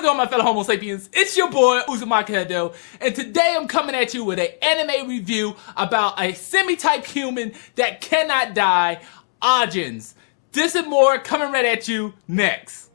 it going, my fellow Homo sapiens? It's your boy, Hadou, and today I'm coming at you with an anime review about a semi-type human that cannot die, Ajins. This and more coming right at you next.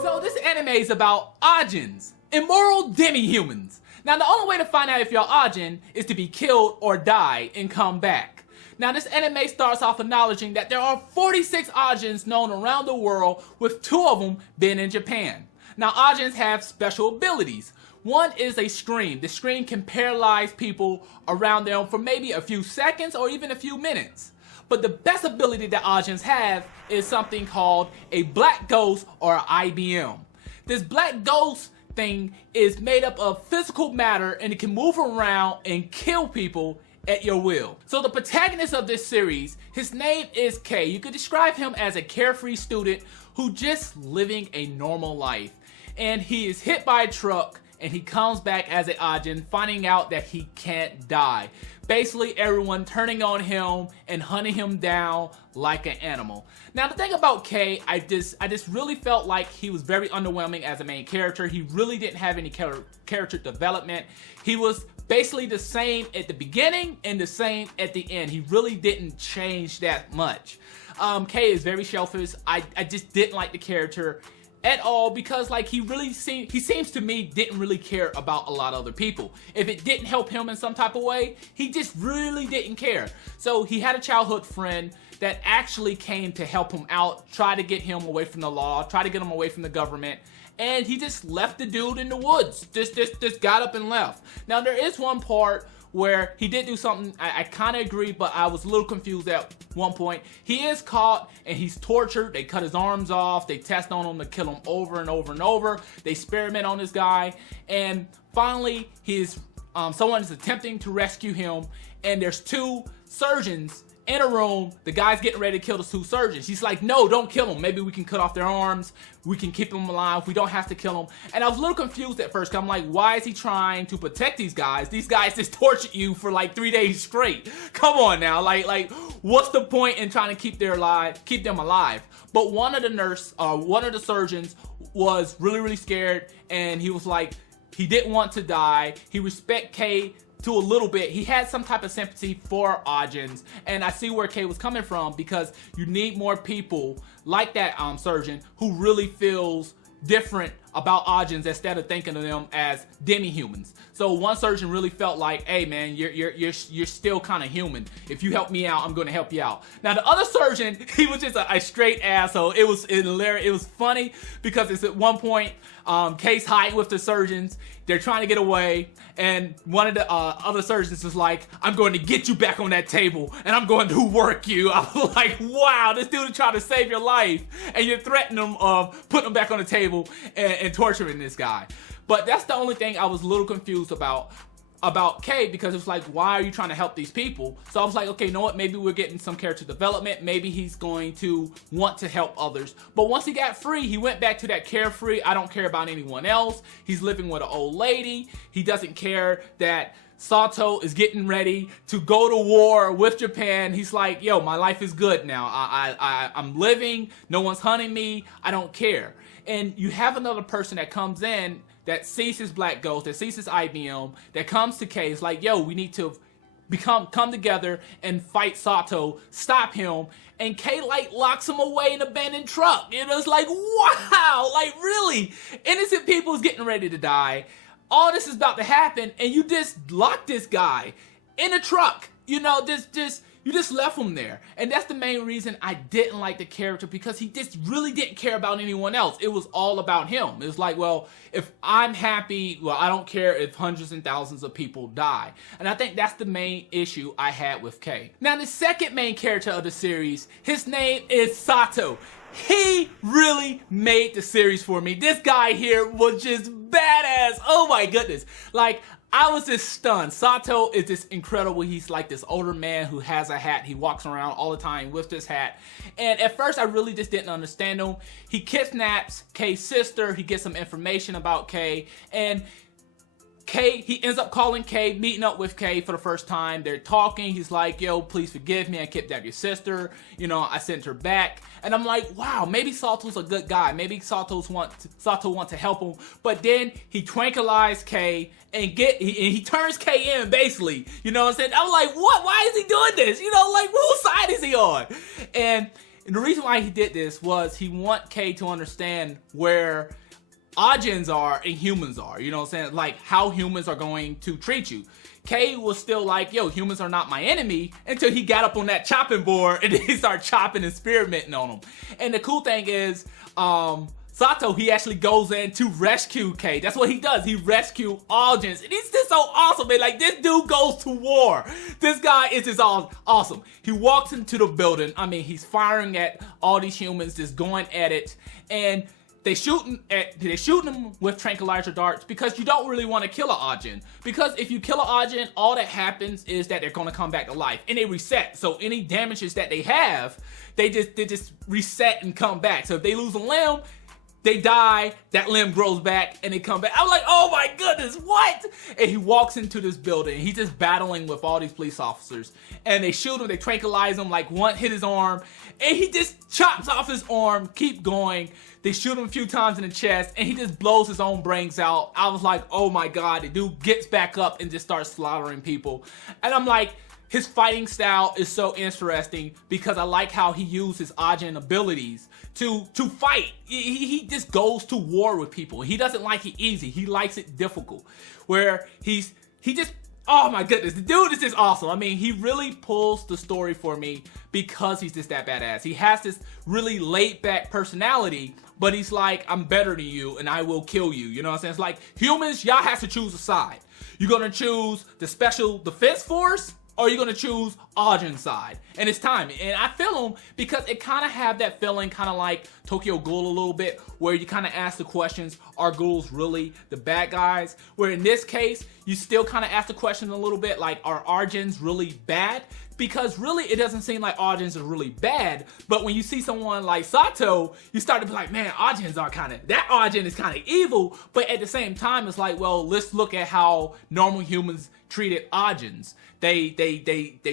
So this anime is about Ajins, immoral demi-humans. Now, the only way to find out if you're Ajin is to be killed or die and come back. Now, this anime starts off acknowledging that there are 46 Ajins known around the world, with 2 of them being in Japan. Now, Ajins have special abilities. One is a scream. The scream can paralyze people around them for maybe a few seconds or even a few minutes. But the best ability that Ajins have is something called a black ghost or IBM. This black ghost thing is made up of physical matter, and it can move around and kill people at your will. So the protagonist of this series, his name is K. You could describe him as a carefree student who just living a normal life. And he is hit by a truck and he comes back as an Ajin, finding out that he can't die. Basically everyone turning on him and hunting him down like an animal. Now the thing about K, I just really felt like he was very underwhelming as a main character. He really didn't have any character development. He was basically the same at the beginning and the same at the end. He really didn't change that much. K is very selfish. I just didn't like the character at all, because like he seems to me didn't really care about a lot of other people. If it didn't help him in some type of way, he just really didn't care. So he had a childhood friend that actually came to help him out, try to get him away from the law, try to get him away from the government, and he just left the dude in the woods. Just got up and left. Now there is one part where he did do something I kind of agree, but I was a little confused at one point. He is caught and he's tortured. They cut his arms off. They test on him to kill him over and over and over. They experiment on this guy, and finally someone is attempting to rescue him, and there's 2 surgeons in a room. The guy's getting ready to kill the 2 surgeons. He's like, no, don't kill them. Maybe we can cut off their arms. We can keep them alive. We don't have to kill them. And I was a little confused at first. I'm like, why is he trying to protect these guys? These guys just tortured you for like 3 days straight. Come on now. Like, what's the point in trying to keep them alive? But one of the surgeons was really scared, and he was like, he didn't want to die. He respect K to a little bit. He had some type of sympathy for Ajins, and I see where K was coming from, because you need more people like that surgeon who really feels different about Ajins instead of thinking of them as demi-humans. So one surgeon really felt like, hey man, you're still kind of human. If you help me out, I'm going to help you out. Now the other surgeon, he was just a straight asshole. It was hilarious. It was funny because it's at one point, K's hiding with the surgeons. They're trying to get away, and one of the other surgeons is like, I'm going to get you back on that table, and I'm going to work you. I was like, wow, this dude is trying to save your life, and you're threatening him of putting him back on the table and torturing this guy. But that's the only thing I was a little confused about K, because it's like, why are you trying to help these people? So I was like, okay, you know what, maybe we're getting some character development. Maybe he's going to want to help others. But once he got free, he went back to that carefree, I don't care about anyone else. He's living with an old lady. He doesn't care that Sato is getting ready to go to war with Japan. He's like, yo, my life is good now. I'm living, no one's hunting me, I don't care. And you have another person that comes in that sees his black ghost, that sees his IBM, that comes to K. It's like, yo, we need to come together and fight Sato, stop him. And K like locks him away in an abandoned truck. It was like, wow, like really? Innocent people is getting ready to die. All this is about to happen, and you just locked this guy in a truck. You know, you just left him there. And that's the main reason I didn't like the character, because he just really didn't care about anyone else. It was all about him. It was like, well, if I'm happy, well, I don't care if hundreds and thousands of people die. And I think that's the main issue I had with K. Now, the second main character of the series, his name is Sato. He really made the series for me. This guy here was just badass. Oh my goodness. Like, I was just stunned. Sato is just incredible. He's like this older man who has a hat. He walks around all the time with this hat. And at first, I really just didn't understand him. He kidnaps K's sister. He gets some information about K. And Kay, he ends up calling Kay, meeting up with Kay for the first time. They're talking. He's like, yo, please forgive me. I kidnapped your sister. You know, I sent her back. And I'm like, wow, maybe Sato's a good guy. Maybe Sato wants to help him. But then he tranquilized Kay and he turns Kay in, basically. You know what I'm saying? I'm like, what? Why is he doing this? You know, like, whose side is he on? And the reason why he did this was he want Kay to understand where Ajins are and humans are, you know what I'm saying? Like how humans are going to treat you. Kay was still like, yo, humans are not my enemy, until he got up on that chopping board and then he started chopping and experimenting on them. And the cool thing is, Sato, he actually goes in to rescue Kay. That's what he does. He rescues Ajins. And he's just so awesome, man. Like, this dude goes to war. This guy is just awesome. He walks into the building. I mean, he's firing at all these humans, just going at it. And they shooting him with tranquilizer darts because you don't really want to kill an Ajin. Because if you kill an Ajin, all that happens is that they're going to come back to life and they reset. So any damages that they have, they just reset and come back. So if they lose a limb, they die, that limb grows back, and they come back. I'm like, oh my goodness, what? And he walks into this building. He's just battling with all these police officers. And they shoot him, they tranquilize him, like one hit his arm, and he just chops off his arm, keep going. They shoot him a few times in the chest, and he just blows his own brains out. I was like, oh my God, the dude gets back up and just starts slaughtering people. And I'm like, his fighting style is so interesting because I like how he used his Ajin abilities to fight. He just goes to war with people. He doesn't like it easy. He likes it difficult. Where he just, oh my goodness, the dude is just awesome. I mean, he really pulls the story for me because he's just that badass. He has this really laid back personality, but he's like, I'm better than you and I will kill you. You know what I'm saying? It's like, humans, y'all have to choose a side. You're gonna choose the Special Defense Force, or you're gonna choose Ajin's side. And it's time. And I feel him because it kind of have that feeling kind of like Tokyo Ghoul a little bit, where you kind of ask the questions, are ghouls really the bad guys? Where in this case, you still kind of ask the question a little bit like, are Ajins really bad? Because really, it doesn't seem like Ajins are really bad, but when you see someone like Sato, you start to be like, man, Ajins are kind of, that Ajin is kind of evil, but at the same time, it's like, well, let's look at how normal humans treated Ajins. They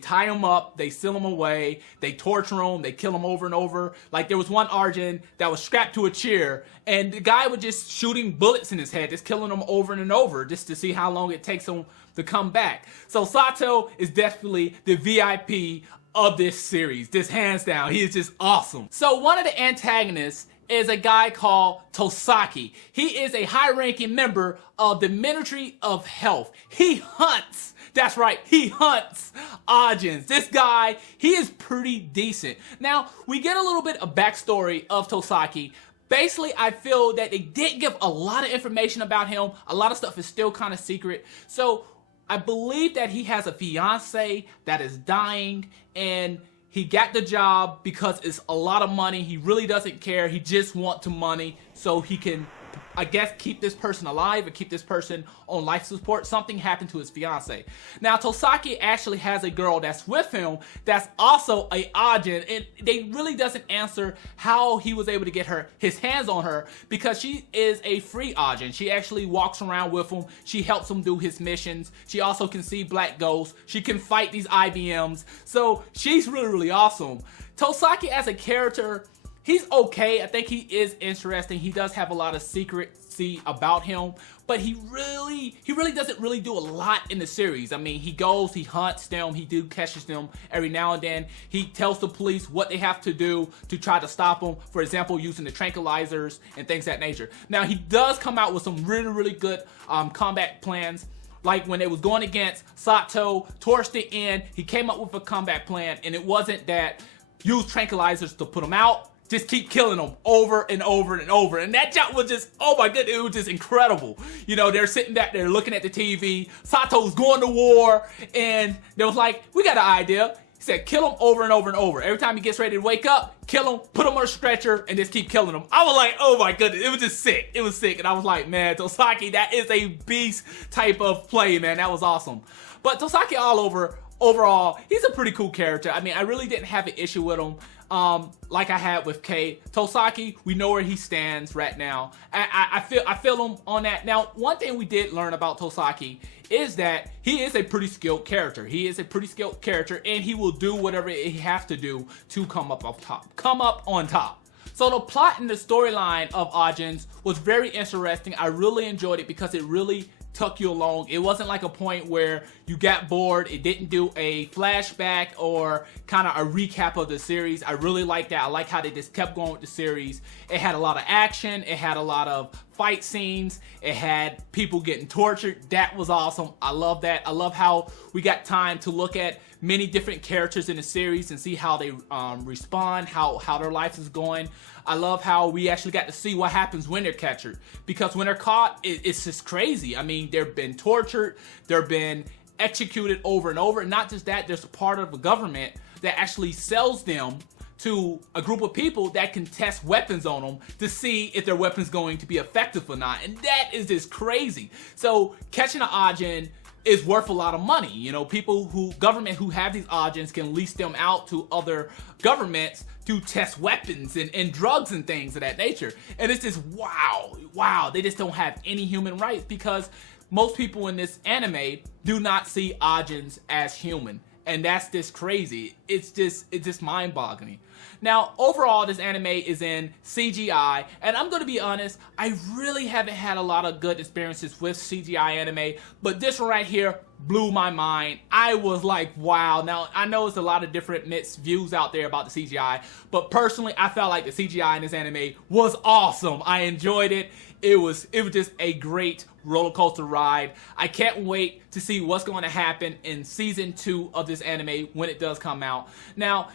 tie them up, they seal them away, they torture them, they kill them over and over. Like there was one Ajin that was strapped to a chair, and the guy was just shooting bullets in his head, just killing him over and over, just to see how long it takes him to come back. So Sato is definitely the VIP of this series, this hands down. He is just awesome. So one of the antagonists is a guy called Tosaki. He is a high-ranking member of the Ministry of Health. He hunts. That's right, he hunts Ajins. This guy, he is pretty decent. Now, we get a little bit of backstory of Tosaki. Basically, I feel that they didn't give a lot of information about him. A lot of stuff is still kind of secret. So, I believe that he has a fiance that is dying, and he got the job because it's a lot of money. He really doesn't care. He just wants the money so he can, I guess, keep this person alive and keep this person on life support. Something happened to his fiance. Now, Tosaki actually has a girl that's with him that's also a Ajin, and they really doesn't answer how he was able to get his hands on her, because she is a free Ajin. She actually walks around with him. She helps him do his missions. She also can see black ghosts. She can fight these IBMs. So she's really, really awesome. Tosaki as a character, he's okay. I think he is interesting. He does have a lot of secrecy about him, but he really doesn't really do a lot in the series. I mean, he goes, he hunts them, he catches them every now and then. He tells the police what they have to do to try to stop them. For example, using the tranquilizers and things of that nature. Now, he does come out with some really, really good combat plans. Like when it was going against Sato, towards the end, he came up with a combat plan, and it wasn't that use tranquilizers to put him out. Just keep killing them over and over and over. And that jump was just, oh my goodness, it was just incredible. You know, they're sitting back there looking at the TV. Sato's going to war. And they was like, we got an idea. He said, kill him over and over and over. Every time he gets ready to wake up, kill him, put him on a stretcher, and just keep killing him. I was like, oh my goodness, it was just sick. It was sick. And I was like, man, Tosaki, that is a beast type of play, man. That was awesome. But Tosaki overall, he's a pretty cool character. I mean, I really didn't have an issue with him. like I had with K. Tosaki, we know where he stands right now. I feel him on that. Now, one thing we did learn about Tosaki is that he is a pretty skilled character. He is a pretty skilled character, and he will do whatever he has to do to come up on top. So the plot and the storyline of Ajin's was very interesting. I really enjoyed it because it really took you along. It wasn't like a point where you got bored. It didn't do a flashback or kind of a recap of the series. I really like that. I like how they just kept going with the series. It had a lot of action. It had a lot of fight scenes. It had people getting tortured. That was awesome. I love that. I love how we got time to look at many different characters in the series and see how they respond, how their life is going. I love how we actually got to see what happens when they're captured, because when they're caught, it's just crazy. I mean, they've been tortured, they've been executed over and over, and not just that, there's a part of the government that actually sells them to a group of people that can test weapons on them to see if their weapon's going to be effective or not, and that is just crazy. So catching an Ajin is worth a lot of money. You know, government who have these Ajins can lease them out to other governments to test weapons and drugs and things of that nature. And it's just wow, they just don't have any human rights, because most people in this anime do not see Ajins as human. And that's just crazy. It's just mind-boggling. Now, overall, this anime is in CGI, and I'm gonna be honest, I really haven't had a lot of good experiences with CGI anime, but this one right here blew my mind. I was like, wow. Now, I know there's a lot of different mixed views out there about the CGI, but personally, I felt like the CGI in this anime was awesome. I enjoyed it. It was just a great roller coaster ride. I can't wait to see what's going to happen in season 2 of this anime when it does come out. Now,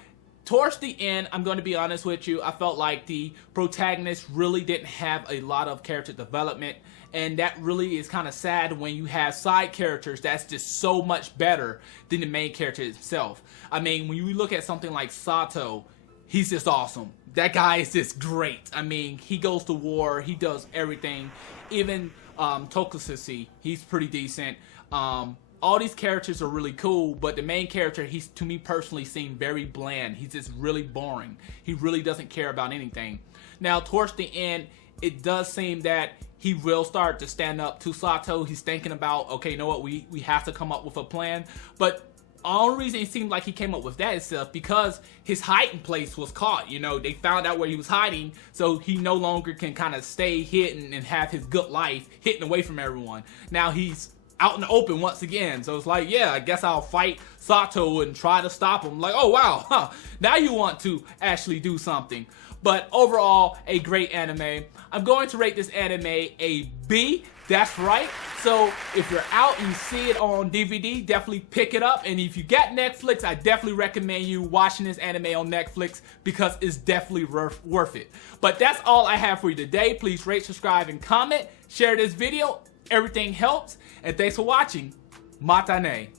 towards the end, I'm going to be honest with you, I felt like the protagonist really didn't have a lot of character development, and that really is kind of sad when you have side characters that's just so much better than the main character itself. I mean, when you look at something like Sato, he's just awesome. That guy is just great. I mean, he goes to war, he does everything. Even Tokusatsu, he's pretty decent. All these characters are really cool, but the main character, he's, to me personally, seemed very bland. He's just really boring. He really doesn't care about anything. Now, towards the end, it does seem that he will start to stand up to Sato. He's thinking about, okay, you know what, we have to come up with a plan. But the only reason it seemed like he came up with that is because his hiding place was caught. You know, they found out where he was hiding, so he no longer can kind of stay hidden and have his good life hidden away from everyone. Now he's out in the open once again, so it's like, yeah, I guess I'll fight Sato and try to stop him. Like, oh wow, huh, now you want to actually do something. But overall, a great anime. I'm going to rate this anime a B. That's right. So if you're out and you see it on DVD, definitely pick it up. And if you got Netflix, I definitely recommend you watching this anime on Netflix, because it's definitely worth it. But that's all I have for you today. Please rate, subscribe, and comment. Share this video. Everything helps. And thanks for watching. Matane.